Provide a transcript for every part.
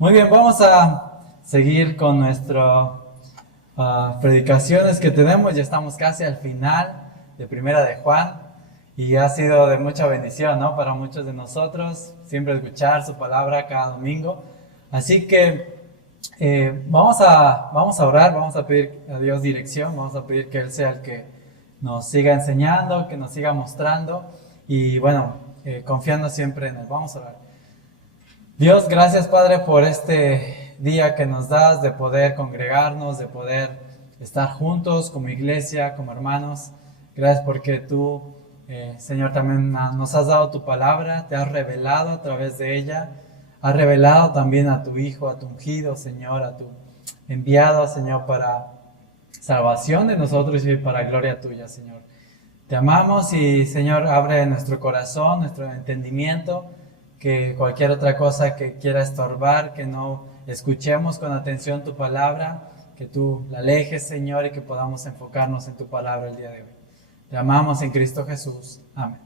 Muy bien, vamos a seguir con nuestras predicaciones que tenemos. Ya estamos casi al final de Primera de Juan y ha sido de mucha bendición, ¿no? Para muchos de nosotros, siempre escuchar su palabra cada domingo. Así que vamos a orar, vamos a pedir a Dios dirección, vamos a pedir que Él sea el que nos siga enseñando, que nos siga mostrando y bueno, confiando siempre en Él. Vamos a orar. Dios, gracias Padre por este día que nos das de poder congregarnos, de poder estar juntos como iglesia, como hermanos. Gracias porque tú, Señor, también nos has dado tu palabra, te has revelado a través de ella. Has revelado también a tu Hijo, a tu ungido, Señor, a tu enviado, Señor, para salvación de nosotros y para gloria tuya, Señor. Te amamos y, Señor, abre nuestro corazón, nuestro entendimiento, que cualquier otra cosa que quiera estorbar, que no escuchemos con atención tu palabra, que tú la alejes, Señor, y que podamos enfocarnos en tu palabra el día de hoy. Te amamos en Cristo Jesús. Amén.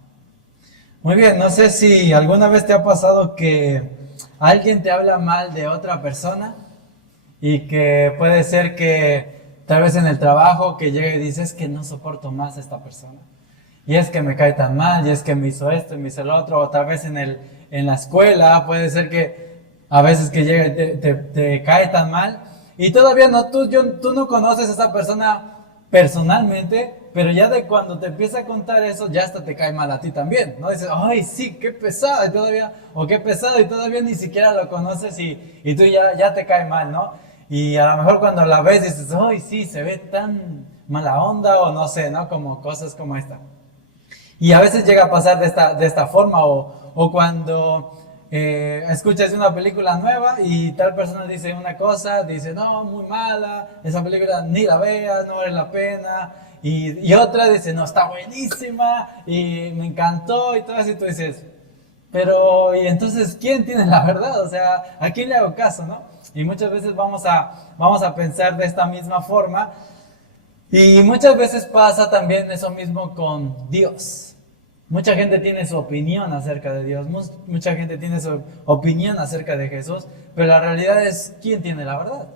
Muy bien, no sé si alguna vez te ha pasado que alguien te habla mal de otra persona y que puede ser que tal vez en el trabajo que llegue y dices que no soporto más a esta persona. Y es que me cae tan mal, y es que me hizo esto y me hizo lo otro, o tal vez en la escuela puede ser que a veces que llega y te cae tan mal y todavía no, tú no conoces a esa persona personalmente, pero ya de cuando te empieza a contar eso, ya hasta te cae mal a ti también, ¿no? Dices, ay, sí, qué pesado, y todavía, o qué pesado, y todavía ni siquiera lo conoces y tú ya te cae mal, ¿no? Y a lo mejor cuando la ves dices, ay, sí, se ve tan mala onda, o no sé, ¿no? Como cosas como esta. Y a veces llega a pasar de esta forma, o cuando escuchas una película nueva y tal persona dice una cosa, dice, no, muy mala, esa película ni la veas, no vale la pena, y otra dice, no, está buenísima, y me encantó, y todo eso, y tú dices, pero, ¿y entonces quién tiene la verdad? O sea, ¿a quién le hago caso, no? Y muchas veces vamos a pensar de esta misma forma. Y muchas veces pasa también eso mismo con Dios. Mucha gente tiene su opinión acerca de Dios, mucha gente tiene su opinión acerca de Jesús, pero la realidad es quién tiene la verdad.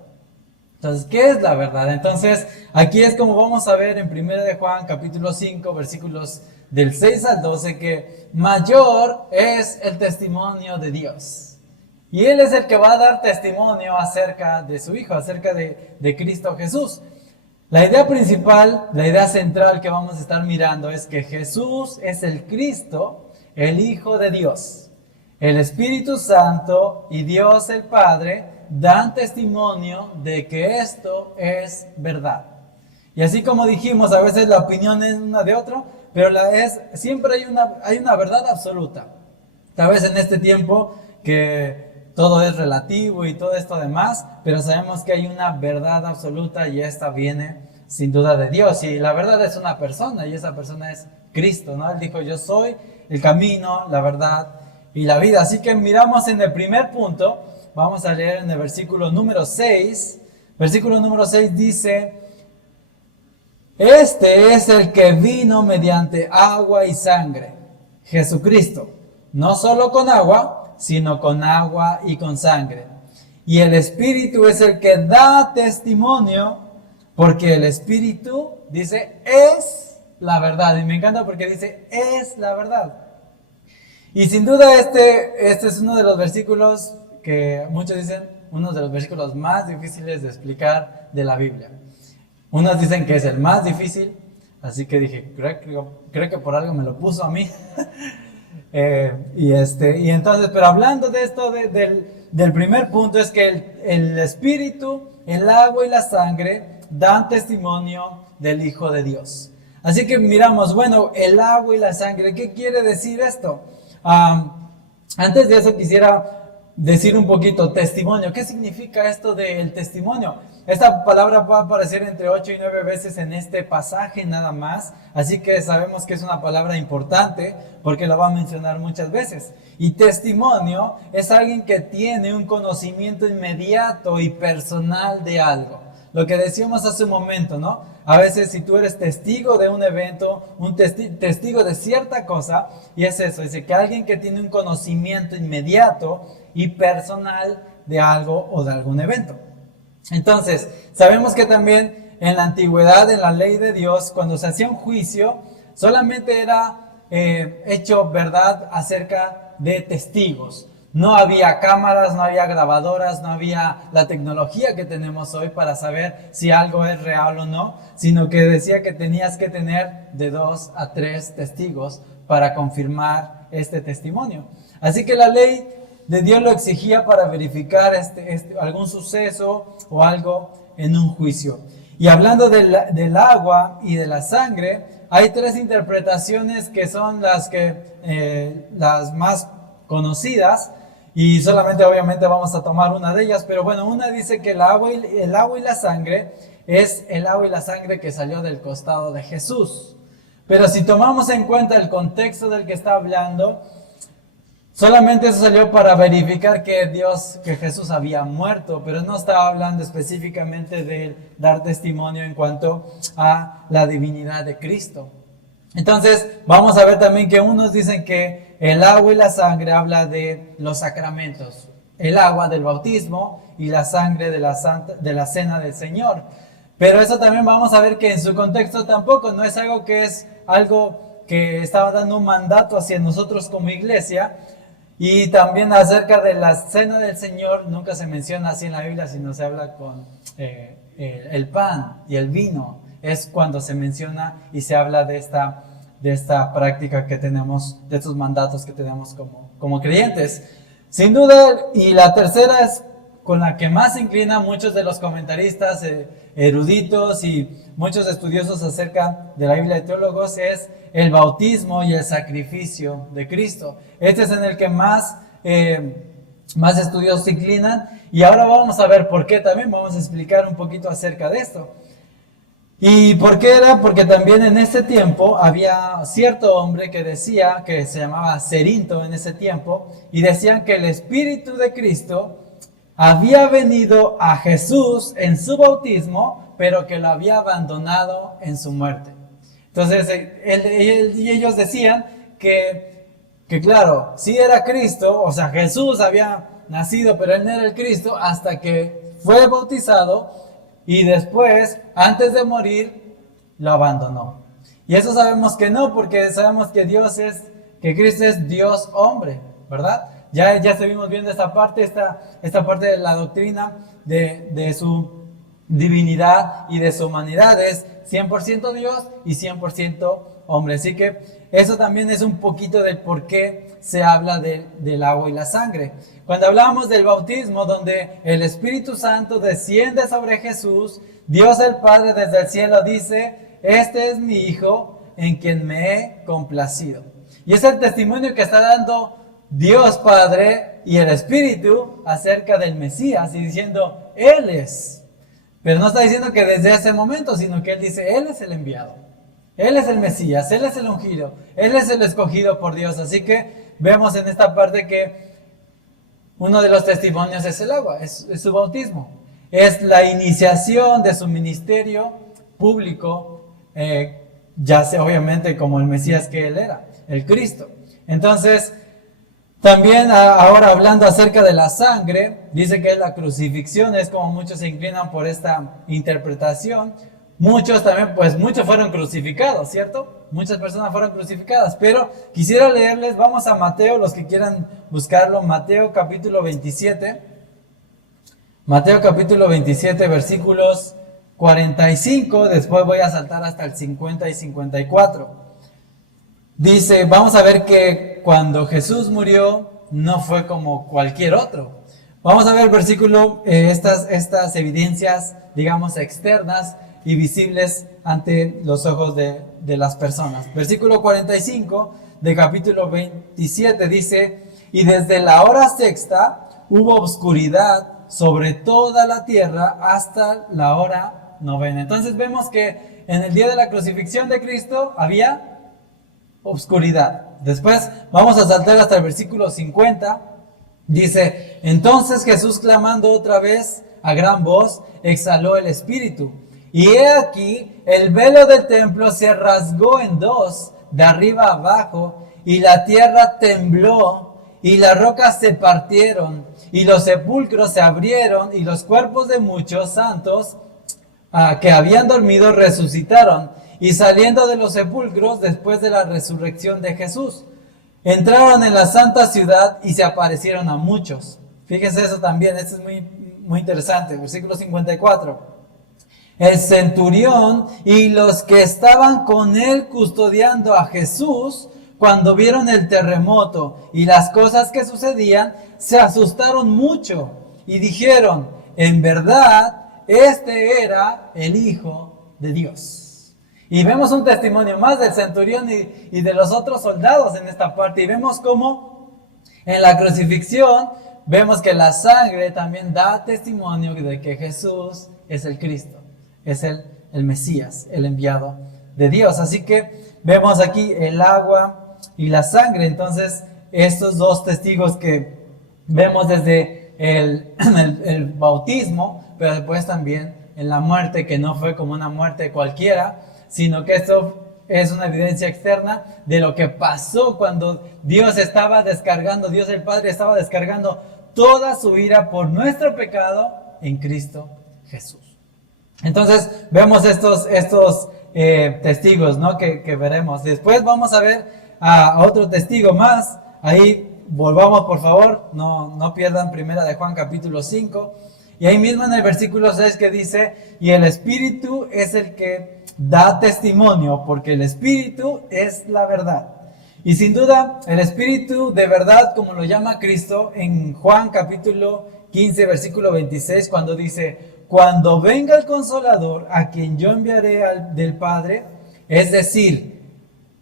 Entonces, ¿qué es la verdad? Entonces, aquí es como vamos a ver en 1 de Juan, capítulo 5, versículos del 6 al 12, que mayor es el testimonio de Dios. Y Él es el que va a dar testimonio acerca de su Hijo, acerca de Cristo Jesús. La idea principal, la idea central que vamos a estar mirando es que Jesús es el Cristo, el Hijo de Dios. El Espíritu Santo y Dios el Padre dan testimonio de que esto es verdad. Y así como dijimos, a veces la opinión es una de otra, pero siempre hay una verdad absoluta. Tal vez en este tiempo que todo es relativo y todo esto demás, pero sabemos que hay una verdad absoluta y esta viene sin duda de Dios. Y la verdad es una persona y esa persona es Cristo, ¿no? Él dijo, yo soy el camino, la verdad y la vida. Así que miramos en el primer punto, vamos a leer en el versículo número 6. Versículo número 6 dice, este es el que vino mediante agua y sangre, Jesucristo, no solo con agua, sino con agua y con sangre. Y el Espíritu es el que da testimonio, porque el Espíritu, dice, es la verdad. Y me encanta porque dice, es la verdad. Y sin duda este es uno de los versículos que muchos dicen, uno de los versículos más difíciles de explicar de la Biblia. Unos dicen que es el más difícil, así que dije, creo que por algo me lo puso a mí. Y entonces, pero hablando de esto, del primer punto, es que el Espíritu, el agua y la sangre dan testimonio del Hijo de Dios. Así que miramos, bueno, el agua y la sangre, ¿qué quiere decir esto? Antes de eso quisiera decir un poquito testimonio. ¿Qué significa esto del testimonio? Esta palabra va a aparecer entre 8 y 9 veces en este pasaje nada más, así que sabemos que es una palabra importante porque la va a mencionar muchas veces. Y testimonio es alguien que tiene un conocimiento inmediato y personal de algo. Lo que decíamos hace un momento, ¿no? A veces si tú eres testigo de un evento, testigo de cierta cosa, y es eso, dice que alguien que tiene un conocimiento inmediato y personal de algo o de algún evento. Entonces, sabemos que también en la antigüedad, en la ley de Dios, cuando se hacía un juicio, solamente era hecho verdad acerca de testigos. No había cámaras, no había grabadoras, no había la tecnología que tenemos hoy para saber si algo es real o no, sino que decía que tenías que tener de 2 a 3 testigos para confirmar este testimonio. Así que la ley de Dios lo exigía para verificar algún suceso o algo en un juicio. Y hablando del agua y de la sangre, hay 3 interpretaciones que son las más conocidas, y solamente obviamente vamos a tomar una de ellas, pero bueno, una dice que el agua y la sangre es el agua y la sangre que salió del costado de Jesús. Pero si tomamos en cuenta el contexto del que está hablando, solamente eso salió para verificar que Jesús había muerto, pero no estaba hablando específicamente de dar testimonio en cuanto a la divinidad de Cristo. Entonces, vamos a ver también que unos dicen que el agua y la sangre habla de los sacramentos. El agua del bautismo y la sangre de la cena del Señor. Pero eso también vamos a ver que en su contexto tampoco no es algo que estaba dando un mandato hacia nosotros como iglesia. Y también acerca de la cena del Señor, nunca se menciona así en la Biblia, sino se habla con el pan y el vino. Es cuando se menciona y se habla de esta práctica que tenemos, de estos mandatos que tenemos como creyentes. Sin duda, y la tercera es con la que más se inclinan muchos de los comentaristas, eruditos y muchos estudiosos acerca de la Biblia de teólogos, es el bautismo y el sacrificio de Cristo. Este es en el que más estudiosos se inclinan, y ahora vamos a ver por qué también, vamos a explicar un poquito acerca de esto. ¿Y por qué era? Porque también en ese tiempo había cierto hombre que decía, que se llamaba Cerinto en ese tiempo, y decían que el Espíritu de Cristo había venido a Jesús en su bautismo, pero que lo había abandonado en su muerte. Entonces, ellos decían que claro, sí era Cristo, o sea, Jesús había nacido, pero él no era el Cristo hasta que fue bautizado. Y después, antes de morir, lo abandonó. Y eso sabemos que no, porque sabemos que Cristo es Dios hombre, ¿verdad? Ya estuvimos viendo esta parte de la doctrina de su divinidad y de su humanidad. Es 100% Dios y 100% hombre. Así que eso también es un poquito del por qué se habla del agua y la sangre. Cuando hablábamos del bautismo, donde el Espíritu Santo desciende sobre Jesús, Dios el Padre desde el cielo dice: este es mi Hijo en quien me he complacido. Y es el testimonio que está dando Dios Padre y el Espíritu acerca del Mesías, y diciendo: Él es. Pero no está diciendo que desde ese momento, sino que Él dice: Él es el enviado. Él es el Mesías, Él es el ungido, Él es el escogido por Dios. Así que vemos en esta parte que uno de los testimonios es el agua, es su bautismo. Es la iniciación de su ministerio público, ya sea obviamente como el Mesías que Él era, el Cristo. Entonces, también ahora hablando acerca de la sangre, dice que es la crucifixión, es como muchos se inclinan por esta interpretación. Muchos fueron crucificados, ¿cierto? Muchas personas fueron crucificadas, pero quisiera leerles, vamos a Mateo, los que quieran buscarlo, Mateo capítulo 27, versículos 45, después voy a saltar hasta el 50 y 54. Dice, vamos a ver que cuando Jesús murió, no fue como cualquier otro. Vamos a ver el versículo, estas evidencias, digamos, externas y visibles ante los ojos de las personas. Versículo 45 de capítulo 27 dice: y desde la hora sexta hubo oscuridad sobre toda la tierra hasta la hora novena. Entonces vemos que en el día de la crucifixión de Cristo había oscuridad. Después vamos a saltar hasta el versículo 50. Dice: entonces Jesús, clamando otra vez a gran voz, exhaló el espíritu. Y he aquí, el velo del templo se rasgó en dos, de arriba abajo, y la tierra tembló, y las rocas se partieron, y los sepulcros se abrieron, y los cuerpos de muchos santos que habían dormido resucitaron, y saliendo de los sepulcros después de la resurrección de Jesús, entraron en la santa ciudad y se aparecieron a muchos. Fíjense eso también, esto es muy interesante, versículo 54. El centurión y los que estaban con él custodiando a Jesús, cuando vieron el terremoto y las cosas que sucedían, se asustaron mucho y dijeron, en verdad, este era el Hijo de Dios. Y vemos un testimonio más del centurión y de los otros soldados en esta parte. Y vemos cómo en la crucifixión, vemos que la sangre también da testimonio de que Jesús es el Cristo, es el Mesías, el enviado de Dios. Así que vemos aquí el agua y la sangre. Entonces, estos dos testigos que vemos desde el bautismo, pero después también en la muerte, que no fue como una muerte cualquiera, sino que esto es una evidencia externa de lo que pasó cuando Dios estaba descargando, Dios el Padre estaba descargando toda su ira por nuestro pecado en Cristo Jesús. Entonces vemos estos testigos, ¿no? que veremos. Después vamos a ver a otro testigo más. Ahí volvamos, por favor, no pierdan primera de Juan capítulo 5. Y ahí mismo en el versículo 6 que dice, y el Espíritu es el que da testimonio, porque el Espíritu es la verdad. Y sin duda, el Espíritu de verdad, como lo llama Cristo en Juan capítulo 15, versículo 26, cuando dice, cuando venga el Consolador, a quien yo enviaré del Padre, es decir,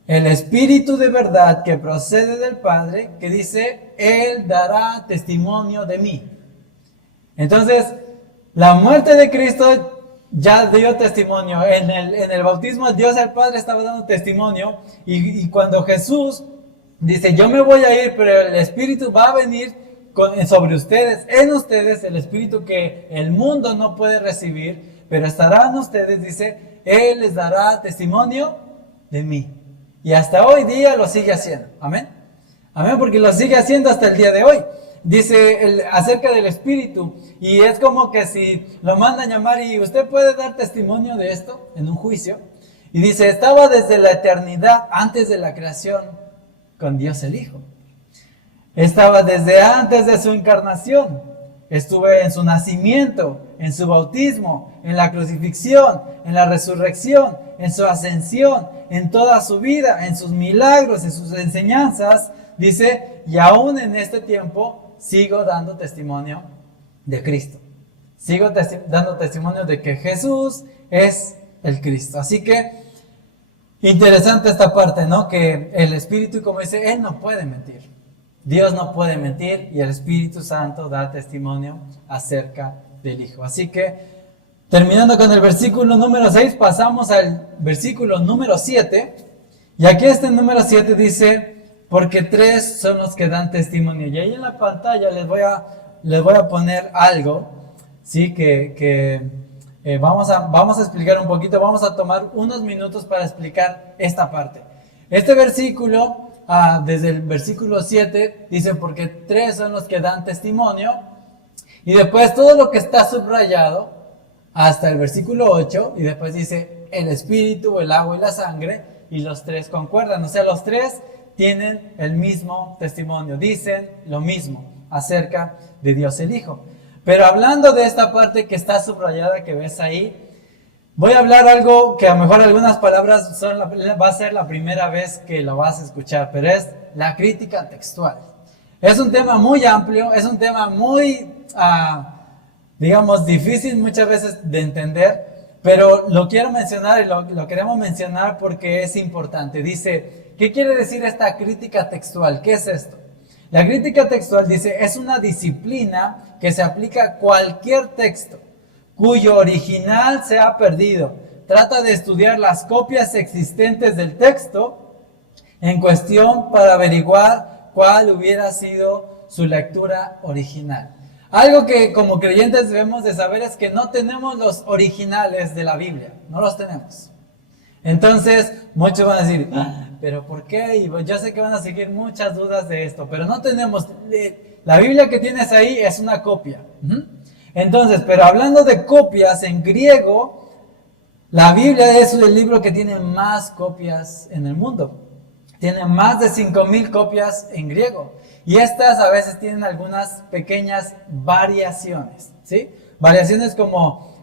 el Espíritu de verdad que procede del Padre, que dice, Él dará testimonio de mí. Entonces, la muerte de Cristo ya dio testimonio. En el bautismo, Dios el Padre estaba dando testimonio. Y cuando Jesús dice, yo me voy a ir, pero el Espíritu va a venir sobre ustedes, en ustedes, el Espíritu que el mundo no puede recibir, pero estará en ustedes, dice, Él les dará testimonio de mí. Y hasta hoy día lo sigue haciendo. Amén. Amén, porque lo sigue haciendo hasta el día de hoy. Dice acerca del Espíritu, y es como que si lo mandan llamar y usted puede dar testimonio de esto en un juicio. Y dice, estaba desde la eternidad, antes de la creación, con Dios el Hijo. Estaba desde antes de su encarnación. Estuve en su nacimiento, en su bautismo, en la crucifixión, en la resurrección, en su ascensión, en toda su vida, en sus milagros, en sus enseñanzas. Dice, y aún en este tiempo sigo dando testimonio de Cristo. Sigo dando testimonio de que Jesús es el Cristo. Así que, interesante esta parte, ¿no? Que el Espíritu, como dice, Él no puede mentir. Dios no puede mentir y el Espíritu Santo da testimonio acerca del Hijo. Así que, terminando con el versículo número 6, pasamos al versículo número 7. Y aquí este número 7 dice, porque 3 son los que dan testimonio. Y ahí en la pantalla les voy a poner algo, ¿sí? Vamos a explicar un poquito, vamos a tomar unos minutos para explicar esta parte. Este versículo, desde el versículo 7, dice, porque 3 son los que dan testimonio. Y después todo lo que está subrayado, hasta el versículo 8, y después dice, el Espíritu, el agua y la sangre, y los 3 concuerdan. O sea, los 3 tienen el mismo testimonio, dicen lo mismo acerca de Dios el Hijo. Pero hablando de esta parte que está subrayada, que ves ahí, voy a hablar algo que a lo mejor algunas palabras va a ser la primera vez que lo vas a escuchar, pero es la crítica textual. Es un tema muy amplio, es un tema muy, digamos, difícil muchas veces de entender, pero lo quiero mencionar y lo queremos mencionar porque es importante. Dice, ¿qué quiere decir esta crítica textual? ¿Qué es esto? La crítica textual, dice, es una disciplina que se aplica a cualquier texto cuyo original se ha perdido. Trata de estudiar las copias existentes del texto en cuestión para averiguar cuál hubiera sido su lectura original. Algo que como creyentes debemos de saber es que no tenemos los originales de la Biblia, no los tenemos. Entonces, muchos van a decir, ¿pero por qué? Y yo sé que van a seguir muchas dudas de esto, pero no tenemos, la Biblia que tienes ahí es una copia. Entonces, pero hablando de copias en griego, la Biblia es el libro que tiene más copias en el mundo. Tiene más de 5,000 copias en griego. Y estas a veces tienen algunas pequeñas variaciones, ¿sí? Variaciones como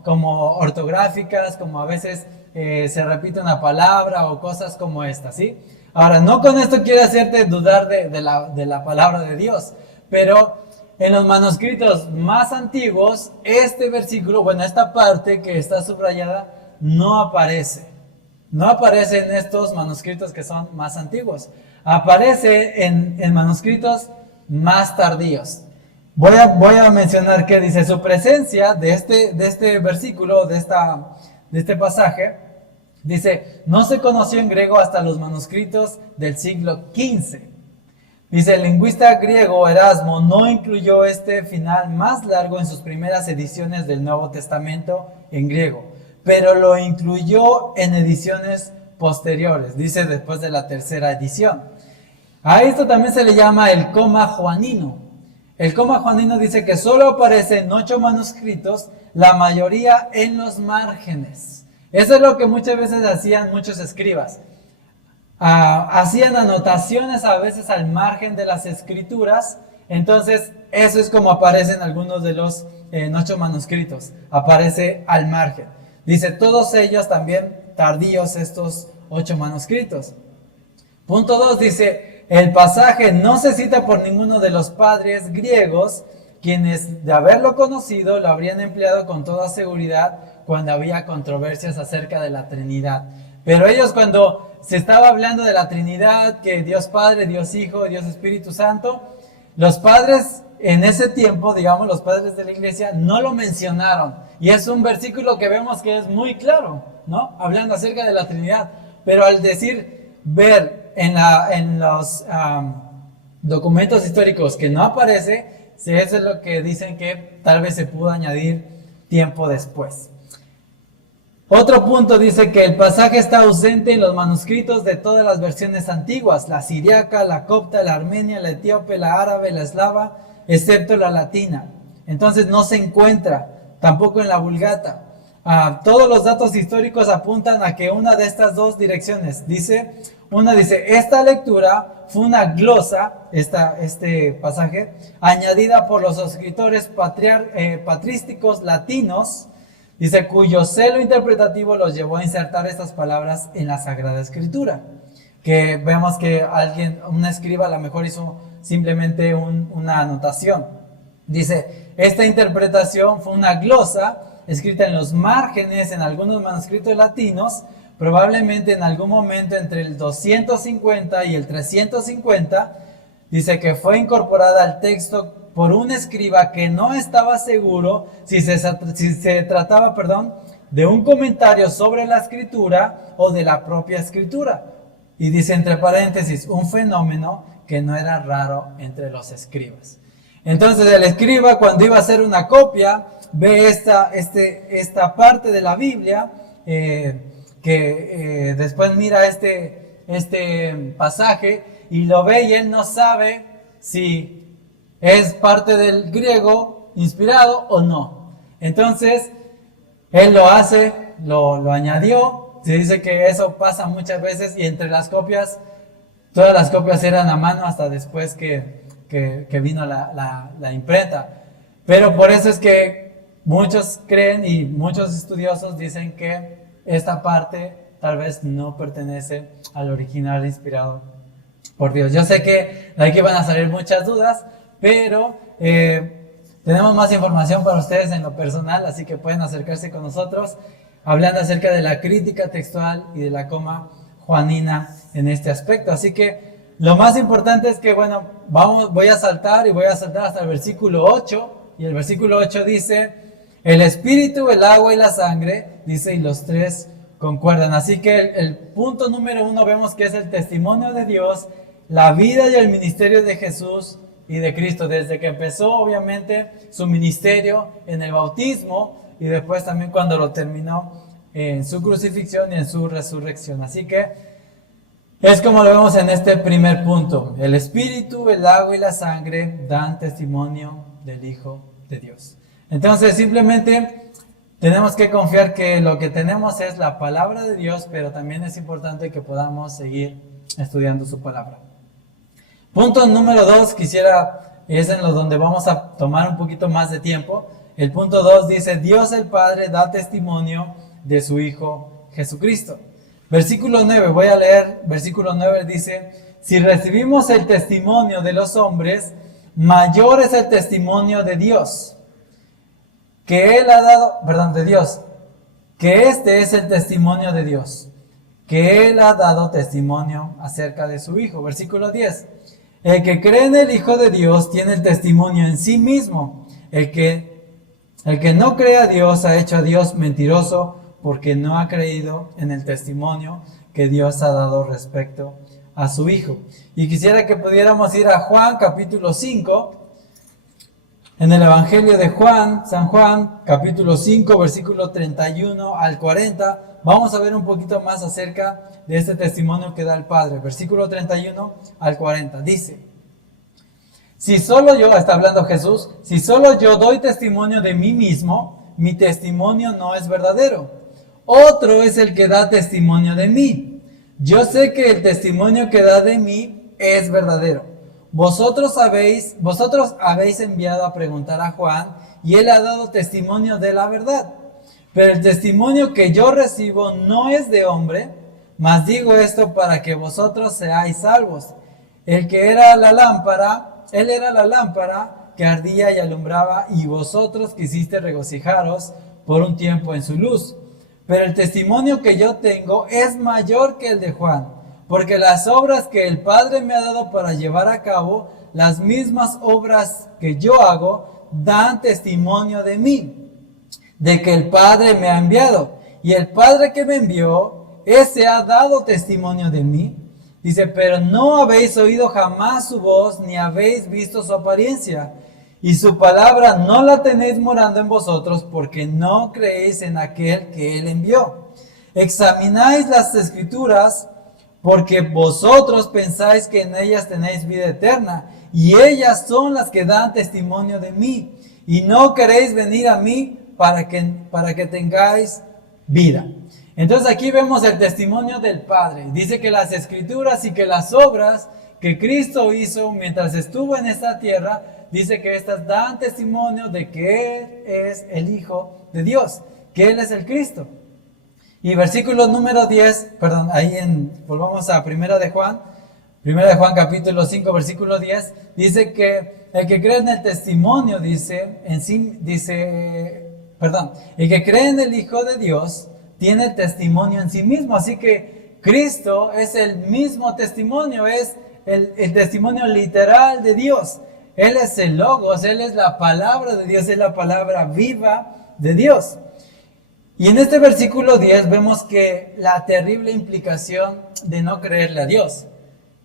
ortográficas, como a veces se repite una palabra o cosas como estas, ¿sí? Ahora, no con esto quiero hacerte dudar de la palabra de Dios, pero en los manuscritos más antiguos, este versículo, bueno, esta parte que está subrayada, no aparece. No aparece en estos manuscritos que son más antiguos. Aparece en manuscritos más tardíos. Voy a mencionar que dice su presencia de este versículo, de este pasaje. Dice, no se conoció en griego hasta los manuscritos del siglo XV. Dice, el lingüista griego Erasmo no incluyó este final más largo en sus primeras ediciones del Nuevo Testamento en griego, pero lo incluyó en ediciones posteriores, dice después de la tercera edición. A esto también se le llama el coma juanino. El coma juanino dice que solo aparece en 8 manuscritos, la mayoría en los márgenes. Eso es lo que muchas veces hacían muchos escribas. Hacían anotaciones a veces al margen de las escrituras. Entonces eso es como aparece en algunos de los 8 manuscritos. Aparece al margen. Dice, todos ellos también tardíos estos 8 manuscritos. Punto 2 dice, el pasaje no se cita por ninguno de los padres griegos, quienes de haberlo conocido lo habrían empleado con toda seguridad cuando había controversias acerca de la Trinidad. Pero ellos cuando se estaba hablando de la Trinidad, que Dios Padre, Dios Hijo, Dios Espíritu Santo, los padres en ese tiempo, digamos, los padres de la iglesia no lo mencionaron. Y es un versículo que vemos que es muy claro, ¿no? Hablando acerca de la Trinidad. Pero al decir, ver en los documentos históricos que no aparece, eso es lo que dicen que tal vez se pudo añadir tiempo después. Otro punto dice que el pasaje está ausente en los manuscritos de todas las versiones antiguas, la siriaca, la copta, la armenia, la etíope, la árabe, la eslava, excepto la latina. Entonces no se encuentra, tampoco en la Vulgata. Todos los datos históricos apuntan a que una de estas dos direcciones, una dice, esta lectura fue una glosa, este pasaje, añadida por los escritores patrísticos latinos, dice, cuyo celo interpretativo los llevó a insertar estas palabras en la Sagrada Escritura. Que vemos que un escriba a lo mejor hizo simplemente una anotación. Dice, esta interpretación fue una glosa escrita en los márgenes en algunos manuscritos latinos, probablemente en algún momento entre el 250 y el 350, dice que fue incorporada al texto por un escriba que no estaba seguro si se trataba, de un comentario sobre la escritura o de la propia escritura. Y dice entre paréntesis, un fenómeno que no era raro entre los escribas. Entonces el escriba cuando iba a hacer una copia, ve esta parte de la Biblia, que después mira este pasaje y lo ve y él no sabe si es parte del griego inspirado o no. Entonces, él lo hace, lo añadió. Se dice que eso pasa muchas veces y entre las copias, todas las copias eran a mano hasta después que vino la imprenta. Pero por eso es que muchos creen y muchos estudiosos dicen que esta parte tal vez no pertenece al original inspirado por Dios. Yo sé que de aquí van a salir muchas dudas, pero tenemos más información para ustedes en lo personal, así que pueden acercarse con nosotros hablando acerca de la crítica textual y de la coma juanina en este aspecto. Así que lo más importante es que, voy a saltar hasta el versículo 8, y el versículo 8 dice, el espíritu, el agua y la sangre, dice, y los tres concuerdan. Así que el punto número 1 vemos que es el testimonio de Dios, la vida y el ministerio de Jesús y de Cristo, desde que empezó obviamente su ministerio en el bautismo y después también cuando lo terminó en su crucifixión y en su resurrección. Así que Es como lo vemos en este primer punto. El Espíritu, el agua y la sangre dan testimonio del Hijo de Dios. Entonces simplemente tenemos que confiar que lo que tenemos es la palabra de Dios, pero también es importante que podamos seguir estudiando su palabra. Punto número 2, es en lo donde vamos a tomar un poquito más de tiempo. El punto 2 dice, Dios el Padre da testimonio de su Hijo Jesucristo. Versículo 9, voy a leer, versículo 9 dice, si recibimos el testimonio de los hombres, mayor es el testimonio de Dios, que este es el testimonio de Dios, que Él ha dado testimonio acerca de su Hijo. Versículo 10, el que cree en el Hijo de Dios tiene el testimonio en sí mismo, el que no cree a Dios ha hecho a Dios mentiroso, porque no ha creído en el testimonio que Dios ha dado respecto a su Hijo. Y quisiera que pudiéramos ir a Juan capítulo 5, en el Evangelio de Juan, San Juan, capítulo 5, versículo 31 al 40, vamos a ver un poquito más acerca de este testimonio que da el Padre. Versículo 31 al 40, dice, si solo yo, está hablando Jesús, si solo yo doy testimonio de mí mismo, mi testimonio no es verdadero. Otro es el que da testimonio de mí. Yo sé que el testimonio que da de mí es verdadero. Vosotros habéis enviado a preguntar a Juan, y él ha dado testimonio de la verdad. Pero el testimonio que yo recibo no es de hombre, mas digo esto para que vosotros seáis salvos. Él era la lámpara que ardía y alumbraba, y vosotros quisiste regocijaros por un tiempo en su luz. Pero el testimonio que yo tengo es mayor que el de Juan, porque las obras que el Padre me ha dado para llevar a cabo, las mismas obras que yo hago, dan testimonio de mí, de que el Padre me ha enviado. Y el Padre que me envió, ese ha dado testimonio de mí. Dice, pero no habéis oído jamás su voz, ni habéis visto su apariencia. Y su palabra no la tenéis morando en vosotros, porque no creéis en aquel que él envió. Examináis las Escrituras, porque vosotros pensáis que en ellas tenéis vida eterna, y ellas son las que dan testimonio de mí. Y no queréis venir a mí para que tengáis vida. Entonces aquí vemos el testimonio del Padre. Dice que las Escrituras y que las obras que Cristo hizo mientras estuvo en esta tierra, dice que estas dan testimonio de que Él es el Hijo de Dios, que Él es el Cristo. Y versículo número 10, volvamos a Primera de Juan capítulo 5, versículo 10, dice que el que cree en el testimonio, el que cree en el Hijo de Dios, tiene el testimonio en sí mismo. Así que Cristo es el mismo testimonio, es el testimonio literal de Dios. Él es el Logos, Él es la palabra de Dios, es la palabra viva de Dios. Y en este versículo 10 vemos que la terrible implicación de no creerle a Dios.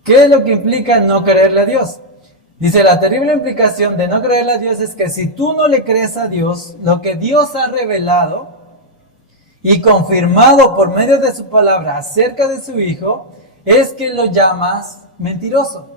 ¿Qué es lo que implica no creerle a Dios? Dice, la terrible implicación de no creerle a Dios es que si tú no le crees a Dios, lo que Dios ha revelado y confirmado por medio de su palabra acerca de su Hijo, es que lo llamas mentiroso.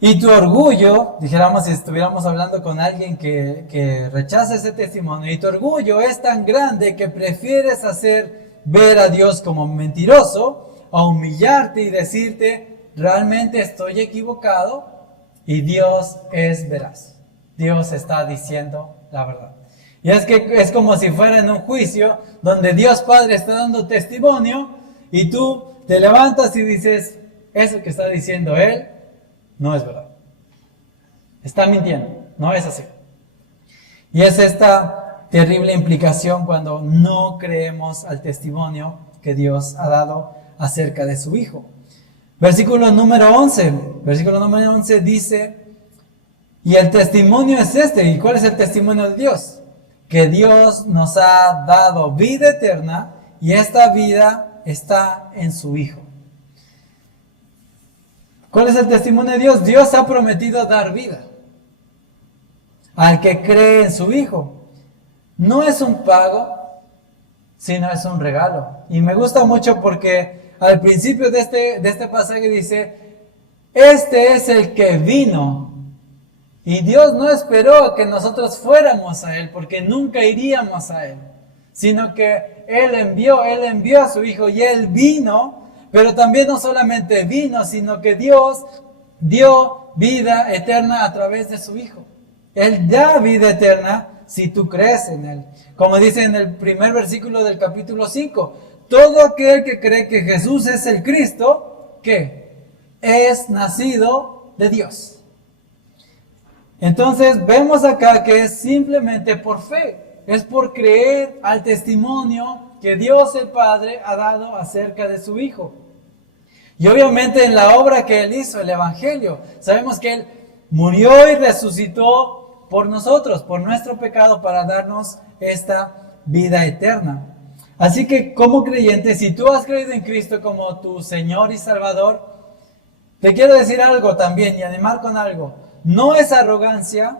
Y tu orgullo, dijéramos si estuviéramos hablando con alguien que rechaza ese testimonio, y tu orgullo es tan grande que prefieres hacer ver a Dios como mentiroso, a humillarte y decirte, realmente estoy equivocado y Dios es veraz. Dios está diciendo la verdad. Y es que es como si fuera en un juicio donde Dios Padre está dando testimonio y tú te levantas y dices, eso que está diciendo Él no es verdad. Está mintiendo, no es así. Y es esta terrible implicación cuando no creemos al testimonio que Dios ha dado acerca de su Hijo. Versículo número 11 dice, y el testimonio es este. ¿Y cuál es el testimonio de Dios? Que Dios nos ha dado vida eterna y esta vida está en su Hijo. ¿Cuál es el testimonio de Dios? Dios ha prometido dar vida al que cree en su Hijo. No es un pago, sino es un regalo. Y me gusta mucho porque al principio de este pasaje dice, este es el que vino. Y Dios no esperó que nosotros fuéramos a Él, porque nunca iríamos a Él, sino que Él envió a su Hijo y Él vino, pero también no solamente vino, sino que Dios dio vida eterna a través de su Hijo. Él da vida eterna si tú crees en Él. Como dice en el primer versículo del capítulo 5, todo aquel que cree que Jesús es el Cristo, ¿qué? Es nacido de Dios. Entonces vemos acá que es simplemente por fe, es por creer al testimonio que Dios el Padre ha dado acerca de su Hijo. Y obviamente en la obra que Él hizo, el Evangelio, sabemos que Él murió y resucitó por nosotros, por nuestro pecado, para darnos esta vida eterna. Así que como creyente, si tú has creído en Cristo como tu Señor y Salvador, te quiero decir algo también y animar con algo. No es arrogancia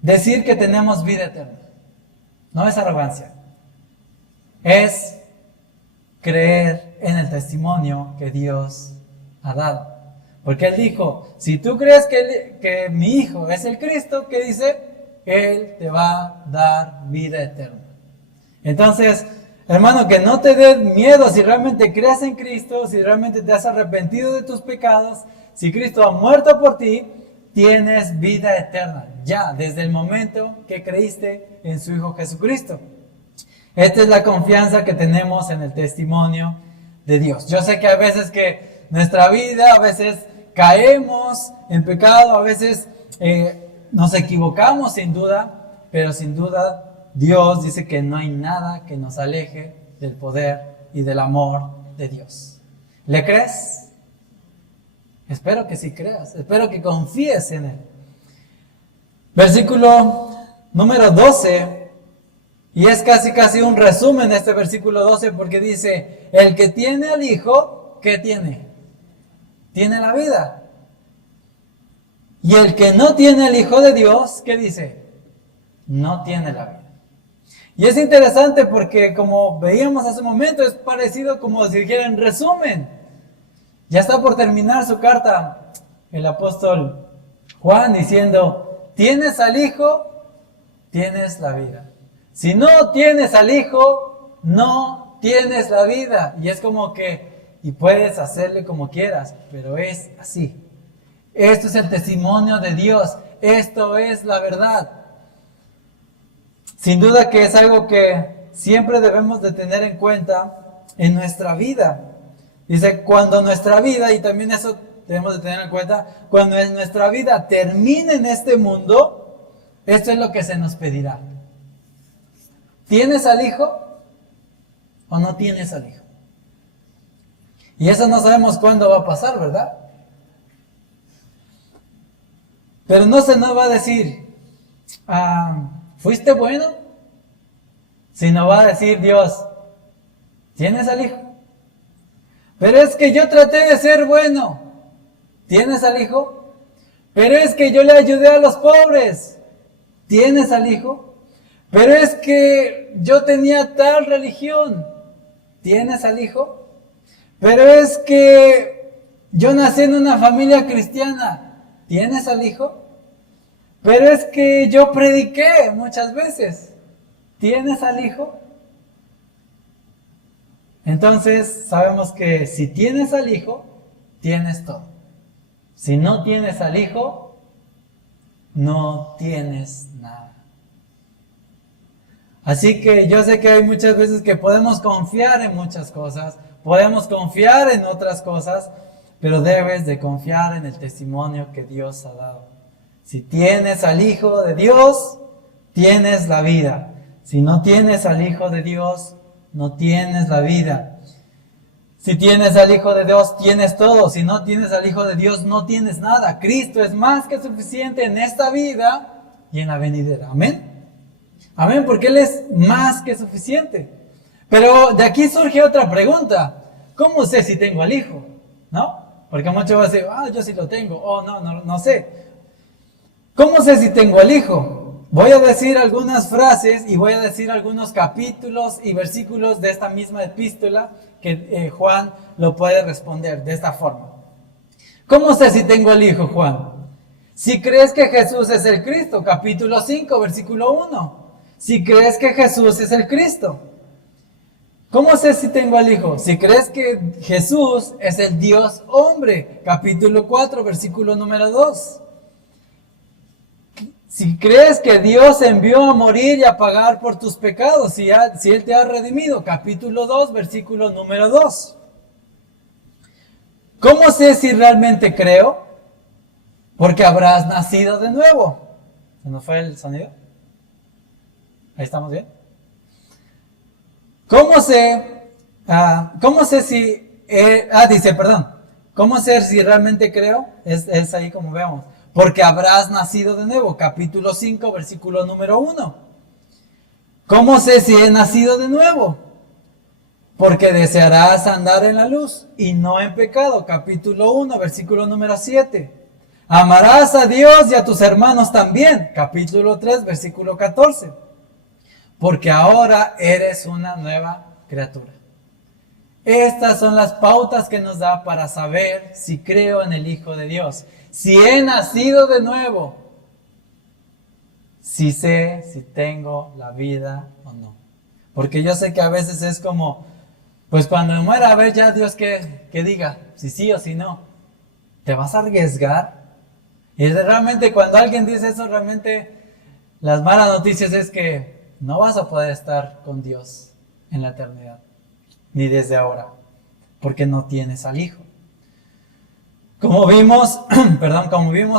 decir que tenemos vida eterna. No es arrogancia. Es creer en el testimonio que Dios ha dado. Porque Él dijo, si tú crees que mi Hijo es el Cristo, ¿qué dice? Él te va a dar vida eterna. Entonces, hermano, que no te dé miedo si realmente crees en Cristo, si realmente te has arrepentido de tus pecados, si Cristo ha muerto por ti, tienes vida eterna, ya, desde el momento que creíste en su Hijo Jesucristo. Esta es la confianza que tenemos en el testimonio de Dios. Yo sé que a veces que nuestra vida, a veces caemos en pecado, a veces nos equivocamos sin duda, pero sin duda Dios dice que no hay nada que nos aleje del poder y del amor de Dios. ¿Le crees? Espero que sí creas, espero que confíes en Él. Versículo número 12, y es casi un resumen de este versículo 12, porque dice, el que tiene al Hijo, ¿qué tiene? Tiene la vida. Y el que no tiene al Hijo de Dios, ¿qué dice? No tiene la vida. Y es interesante porque como veíamos hace un momento, es parecido como si dijera en resumen. Ya está por terminar su carta el apóstol Juan diciendo, tienes al Hijo, tienes la vida. Si no tienes al Hijo, no tienes la vida. Y es como que, y puedes hacerle como quieras, pero es así. Esto es el testimonio de Dios, esto es la verdad. Sin duda que es algo que siempre debemos de tener en cuenta en nuestra vida. Dice, cuando nuestra vida, y también eso debemos de tener en cuenta, cuando en nuestra vida termine en este mundo, esto es lo que se nos pedirá. ¿Tienes al Hijo o no tienes al Hijo? Y eso no sabemos cuándo va a pasar, ¿verdad? Pero no se nos va a decir, ¿fuiste bueno? Sino va a decir Dios, ¿tienes al Hijo? Pero es que yo traté de ser bueno. ¿Tienes al Hijo? Pero es que yo le ayudé a los pobres. ¿Tienes al Hijo? Pero es que yo tenía tal religión. ¿Tienes al Hijo? Pero es que yo nací en una familia cristiana. ¿Tienes al Hijo? Pero es que yo prediqué muchas veces. ¿Tienes al Hijo? Entonces sabemos que si tienes al Hijo, tienes todo. Si no tienes al Hijo, no tienes nada. Así que yo sé que hay muchas veces que podemos confiar en muchas cosas, podemos confiar en otras cosas, pero debes de confiar en el testimonio que Dios ha dado. Si tienes al Hijo de Dios, tienes la vida. Si no tienes al Hijo de Dios, no tienes la vida. Si tienes al Hijo de Dios, tienes todo. Si no tienes al Hijo de Dios, no tienes nada. Cristo es más que suficiente en esta vida y en la venidera. Amén. Amén, porque Él es más que suficiente. Pero de aquí surge otra pregunta. ¿Cómo sé si tengo al Hijo? ¿No? Porque muchos van a decir, yo sí lo tengo. No sé. ¿Cómo sé si tengo al Hijo? voy a decir algunas frases y voy a decir algunos capítulos y versículos de esta misma epístola que Juan lo puede responder de esta forma. ¿Cómo sé si tengo el Hijo, Juan? Si crees que Jesús es el Cristo, capítulo 5, versículo 1. Si crees que Jesús es el Cristo. ¿Cómo sé si tengo al Hijo? Si crees que Jesús es el Dios hombre, capítulo 4, versículo número 2. Si crees que Dios envió a morir y a pagar por tus pecados, si Él te ha redimido, capítulo 2, versículo número 2. ¿Cómo sé si realmente creo? Porque habrás nacido de nuevo. ¿Se nos fue el sonido? ¿Ahí estamos bien? ¿Cómo sé si realmente creo? Es ahí como vemos. Porque habrás nacido de nuevo. Capítulo 5, versículo número 1. ¿Cómo sé si he nacido de nuevo? Porque desearás andar en la luz y no en pecado. Capítulo 1, versículo número 7. Amarás a Dios y a tus hermanos también. Capítulo 3, versículo 14. Porque ahora eres una nueva criatura. Estas son las pautas que nos da para saber si creo en el Hijo de Dios. Si he nacido de nuevo. Si sé si tengo la vida o no. Porque yo sé que a veces es como, pues cuando me muera, a ver ya Dios que diga, si sí o si no. ¿Te vas a arriesgar? Y realmente cuando alguien dice eso, realmente las malas noticias es que no vas a poder estar con Dios en la eternidad, ni desde ahora, porque no tienes al Hijo. Como vimos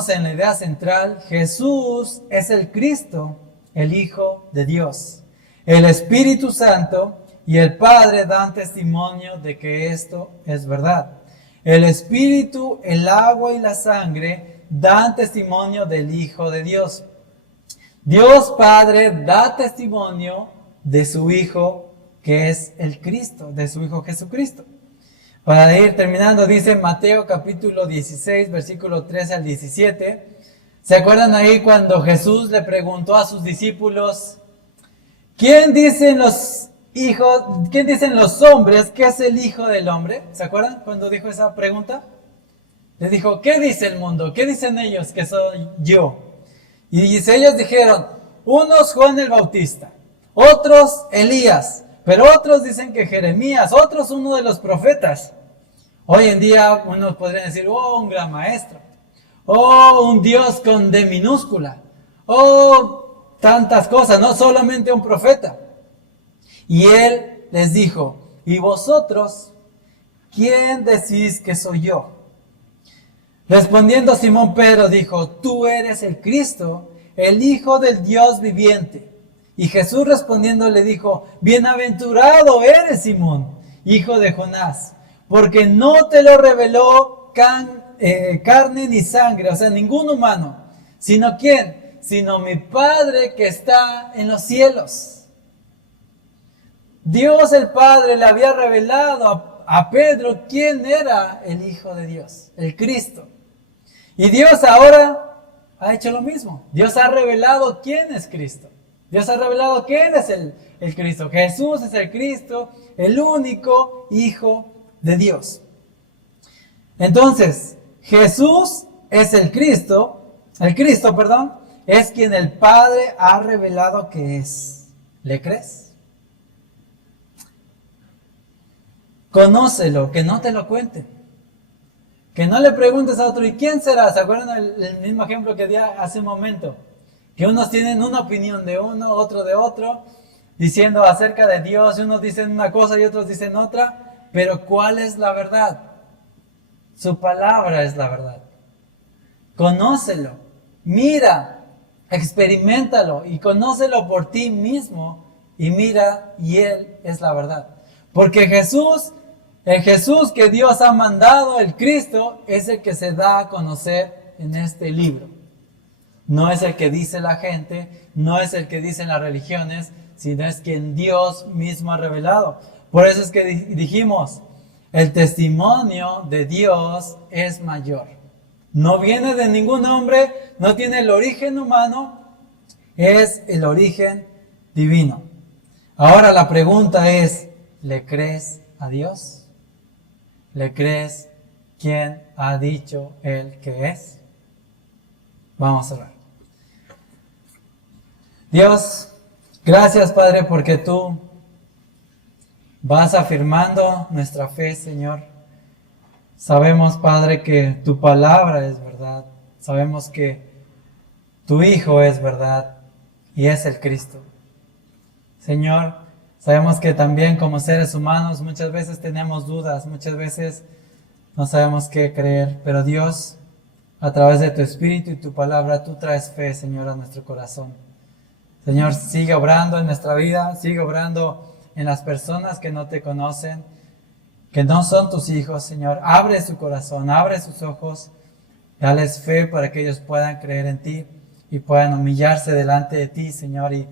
en la idea central, Jesús es el Cristo, el Hijo de Dios. El Espíritu Santo y el Padre dan testimonio de que esto es verdad. El Espíritu, el agua y la sangre dan testimonio del Hijo de Dios. Dios Padre da testimonio de su Hijo, que es el Cristo, de su Hijo Jesucristo. Para ir terminando, dice Mateo capítulo 16, versículo 13 al 17. ¿Se acuerdan ahí cuando Jesús le preguntó a sus discípulos, ¿quién dicen los hombres que es el Hijo del Hombre? ¿Se acuerdan cuando dijo esa pregunta? Les dijo, ¿qué dice el mundo? ¿Qué dicen ellos que soy yo? Y ellos dijeron, unos Juan el Bautista, otros Elías, pero otros dicen que Jeremías, otros uno de los profetas. Hoy en día unos podrían decir, oh, un gran maestro, oh, un Dios con D minúscula, oh, tantas cosas, no solamente un profeta. Y él les dijo, ¿y vosotros quién decís que soy yo? Respondiendo Simón Pedro dijo, tú eres el Cristo, el Hijo del Dios viviente. Y Jesús respondiendo le dijo, bienaventurado eres Simón, hijo de Jonás, porque no te lo reveló carne ni sangre, o sea, ningún humano, sino ¿quién? Sino mi Padre que está en los cielos. Dios el Padre le había revelado a Pedro quién era el Hijo de Dios, el Cristo. Y Dios ahora ha hecho lo mismo. Dios ha revelado quién es Cristo. Dios ha revelado quién es el Cristo. Jesús es el Cristo, el único Hijo de Dios. Entonces, Jesús es el Cristo, es quien el Padre ha revelado que es. ¿Le crees? Conócelo, que no te lo cuenten. Que no le preguntes a otro, ¿y quién será? ¿Se acuerdan el mismo ejemplo que di hace un momento? Que unos tienen una opinión de uno, otro de otro, diciendo acerca de Dios, y unos dicen una cosa y otros dicen otra, pero ¿cuál es la verdad? Su palabra es la verdad. Conócelo, mira, experiméntalo y conócelo por ti mismo y mira, y Él es la verdad. Porque Jesús, el Jesús que Dios ha mandado, el Cristo, es el que se da a conocer en este libro. No es el que dice la gente, no es el que dicen las religiones, sino es quien Dios mismo ha revelado. Por eso es que dijimos, el testimonio de Dios es mayor. No viene de ningún hombre, no tiene el origen humano, Es el origen divino. Ahora la pregunta es, ¿le crees a Dios? ¿Le crees quién ha dicho Él que es? Vamos a orar. Dios, gracias Padre porque tú vas afirmando nuestra fe, Señor. Sabemos, Padre, que tu palabra es verdad. Sabemos que tu Hijo es verdad y es el Cristo. Señor, sabemos que también como seres humanos muchas veces tenemos dudas, muchas veces no sabemos qué creer, pero Dios, a través de tu Espíritu y tu palabra, tú traes fe, Señor, a nuestro corazón. Señor, sigue obrando en nuestra vida, sigue obrando en las personas que no te conocen, que no son tus hijos, Señor. Abre su corazón, abre sus ojos, dales fe para que ellos puedan creer en ti y puedan humillarse delante de ti, Señor, y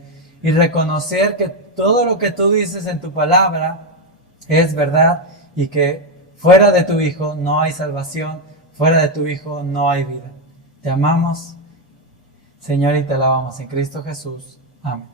reconocer que todo lo que tú dices en tu palabra es verdad y que fuera de tu Hijo no hay salvación, fuera de tu Hijo no hay vida. Te amamos, Señor, y te alabamos en Cristo Jesús. Amén.